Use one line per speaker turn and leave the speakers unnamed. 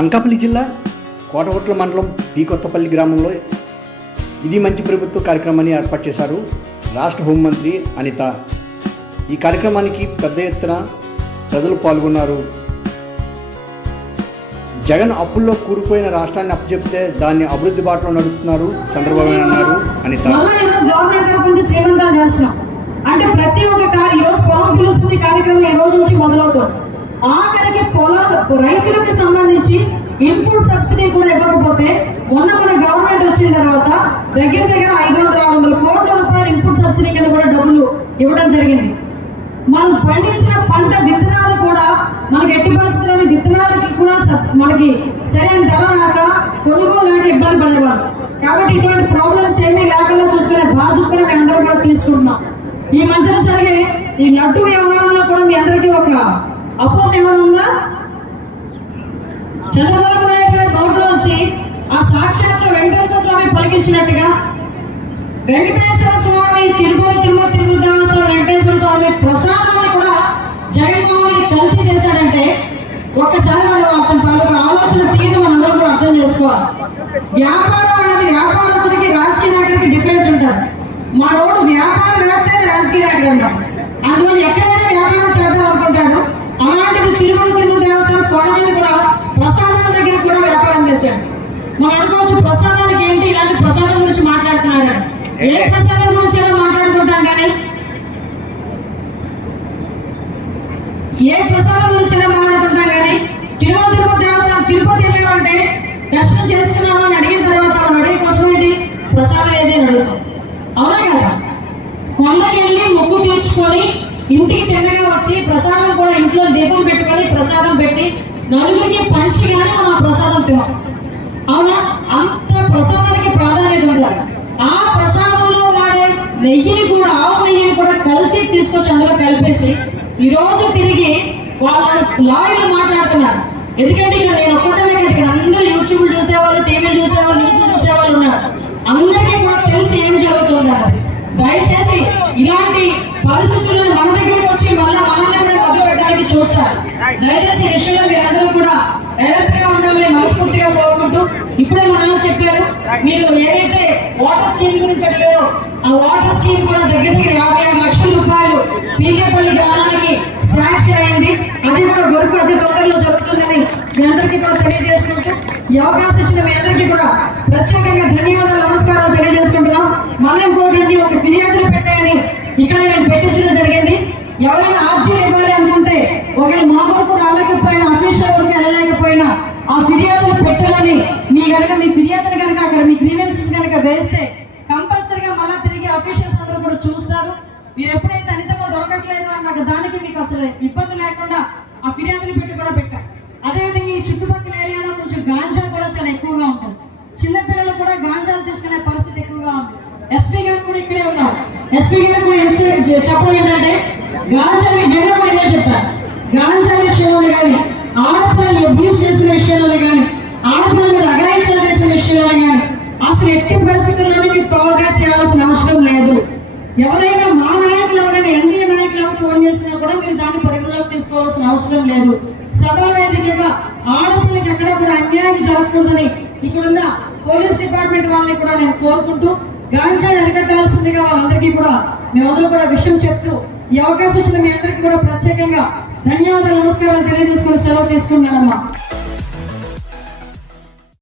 అనకాపల్లి జిల్లా కోటగుట్ల మండలం పి కొత్తపల్లి గ్రామంలో ఇది మంచి ప్రభుత్వ కార్యక్రమాన్ని ఏర్పాటు చేశారు రాష్ట్ర హోంమంత్రి అనిత. ఈ కార్యక్రమానికి పెద్ద ఎత్తున ప్రజలు పాల్గొన్నారు. జగన్ అప్పుల్లో కూరుకుపోయిన రాష్ట్రాన్ని అప్పచెప్తే దాన్ని అభివృద్ధి బాటలో నడుపుతున్నారు చంద్రబాబు నాయుడు అన్నారు అనిత.
అంటే ప్రతి ఒక్క పిలుస్తుంది కార్యక్రమం ఈ రోజు నుంచి మొదలవుతుంది. ఆఖరికి పొలాలు రైతులకు సంబంధించి ఇన్పుట్ సబ్సిడీ కూడా ఇవ్వకపోతే మొన్న మన గవర్నమెంట్ వచ్చిన తర్వాత దగ్గర దగ్గర ఐదు వందల ఆరు వందల కోట్ల రూపాయలు ఇన్పుట్ సబ్సిడీ కింద కూడా డబ్బులు ఇవ్వడం జరిగింది. మనం పండించిన పంట విత్తనాలు కూడా మనకి ఎట్టి పరిస్థితుల్లోని విత్తనాలకి కూడా మనకి సరైన ధర రాక కొనుగోలు లేక ఇబ్బంది పడేవారు. కాబట్టి ఇటువంటి ప్రాబ్లమ్స్ ఏమీ లేకుండా చూసుకునే బాధ్యత కూడా మేము అందరం కూడా తీసుకుంటున్నాం. ఈ మధ్యన జరిగే ఈ లడ్డు వ్యవహారంలో కూడా మీ అందరికీ ఒక అపోహ ఏమైనా ఉందా చంద్రబాబు నాయుడు గారి నోట్లోంచి ఆ సాక్షాత్తు వెంకటేశ్వర చూపించినట్టుగా వెంకటేశ్వర స్వామి తిరుపతి తిరుమల తిరుమల దేవస్థానం వెంకటేశ్వర స్వామి ప్రసాదాన్ని కూడా జగన్మోహన్ కల్తీ చేశాడంటే ఒక్కసారి మనం అతని తాలూకు ఆలోచన తీరు మనందరం కూడా అర్థం చేసుకోవాలి. వ్యాపారం అన్నది వ్యాపారస్తుడికి రాజకీయ నాయకుడికి డిఫరెన్స్ ఉంటుంది. మనోడు వ్యాపారం వేస్తే రాజకీయ నాయకుడు అంటాం. ఏ ప్రసాదం గురించి అయినా మాట్లాడుకుంటాం కానీ? ఏ ప్రసాదం గురించి మాట్లాడుకుంటాం కానీ? తిరుమల తిరుపతి దేవస్థానం తిరుపతి వెళ్ళామంటే దర్శనం చేసుకున్నాము అని అడిగిన తర్వాత మనం అడిగే కోసం ఏంటి? ప్రసాదం ఏదే అడుగుతాం. అవునా కదా? కొండకి వెళ్ళి మొక్కు తీర్చుకొని ఇంటికి తిన్నగా వచ్చి ప్రసాదం కూడా ఇంట్లో దీపం పెట్టుకొని ప్రసాదం పెట్టి నలుగురికి పంచి కానీ మనం ఆ ప్రసాదం తిన్నాం. తీసుకొచ్చి అందులో కలిపేసి ఈ రోజు తిరిగి వాళ్ళ లాయర్లు మాట్లాడుతున్నారు. ఎందుకంటే ఇక్కడ నేను ఒక్కదమే కదా ఇక్కడ అందరూ యూట్యూబ్ చూసేవాళ్ళు టీవీలు చూసేవాళ్ళు న్యూస్ చూసేవాళ్ళు ఉన్నారు. అందరికీ కూడా తెలిసి ఏం జరుగుతుంది అన్నది. దయచేసి ఇలాంటి పరిస్థితుల్లో మన దగ్గరికి వచ్చి మళ్ళీ మనల్ని కూడా మభ్య పెట్టడానికి చూస్తారు. దయచేసి ఈ విషయంలో మీరందరూ కూడా అలర్ట్గా ఉండాలని మనస్ఫూర్తిగా కోరుకుంటూ ఇప్పుడే మనం చెప్పారు మీరు ఏదైతే వాటర్ స్కీమ్ గురించి అడిగారో ఆ వాటర్ స్కీమ్ కూడా దగ్గర దగ్గర యాభై శాంక్షన్ అయింది. అది కూడా గొరుకు అతి తొందరలో జరుగుతుందని మీ అందరికీ కూడా తెలియజేసుకుంటూ ఈ అవకాశం ఇచ్చిన మీ అందరికీ కూడా ప్రత్యేకంగా ధన్యవాదాలు నమస్కారాలు తెలియజేసుకుంటున్నాం. మళ్ళీ ఇంకోటి ఒక ఫిర్యాదులు పెట్టాయని ఇక్కడ నేను పెట్టించడం జరిగింది. ఎవరైనా ఆర్జీలు ఇవ్వాలి అనుకుంటే ఒకవేళ మా వరకు రాలేకపోయినా అఫీషియల్ వరకు వెళ్ళలేకపోయినా ఆ ఫిర్యాదులు పెట్టాలని మీ కనుక మీ ఫిర్యాదులు కనుక అక్కడ మీ గ్రీవెన్సెస్ కనుక వేస్తే కంపల్సరిగా మళ్ళీ తిరిగి అఫీషియల్స్ అందరూ కూడా చూస్తారు. మీరు ఎప్పుడైతే దానికి మీకు అసలు ఇబ్బంది లేకుండా ఆ ఫిర్యాదులు పెట్టి కూడా పెట్టాం. అదేవిధంగా ఈ చుట్టుపక్కల ఏరియాలో కొంచెం గాంజా కూడా చాలా ఎక్కువగా ఉంటుంది. చిన్నపిల్లలు కూడా గాంజాలు తీసుకునే పరిస్థితి ఎక్కువగా ఉంది. ఎస్పీ గారు కూడా ఇక్కడే ఉన్నారు. ఎస్పీ గారు కూడా చెప్పడం ఏంటంటే గాంజా నేను కూడా ఇదే చెప్పాను గాంజా విషయంలో కానీ ఆడపిల్లలు అబ్యూస్ చేసిన విషయంలో కానీ ఆడపిల్లల మీద అగాయించాలు చేసిన విషయంలో కానీ అసలు ఎట్టి పరిస్థితుల్లోనే మీకు టాలరేట్ చేయాల్సిన అవసరం లేదు. ఎవరైనా మా ఎవరు ఫోన్ చేసినా కూడా మీరు దాన్ని పరిగణలోకి తీసుకోవాల్సిన అవసరం లేదు. సభా వేదికగా ఆడపిల్లకి ఎక్కడ కూడా అన్యాయం జరగకూడదని ఇక్కడున్న పోలీస్ డిపార్ట్మెంట్ వాళ్ళని కూడా నేను కోరుకుంటూ గాంజా అరికట్టాల్సిందిగా వాళ్ళందరికీ కూడా మేమందరూ కూడా విషయం చెప్తూ ఈ అవకాశం ఇచ్చిన మీ అందరికీ కూడా ప్రత్యేకంగా ధన్యవాదాలు నమస్కారాలు తెలియజేసుకుని సెలవు తీసుకున్నానమ్మా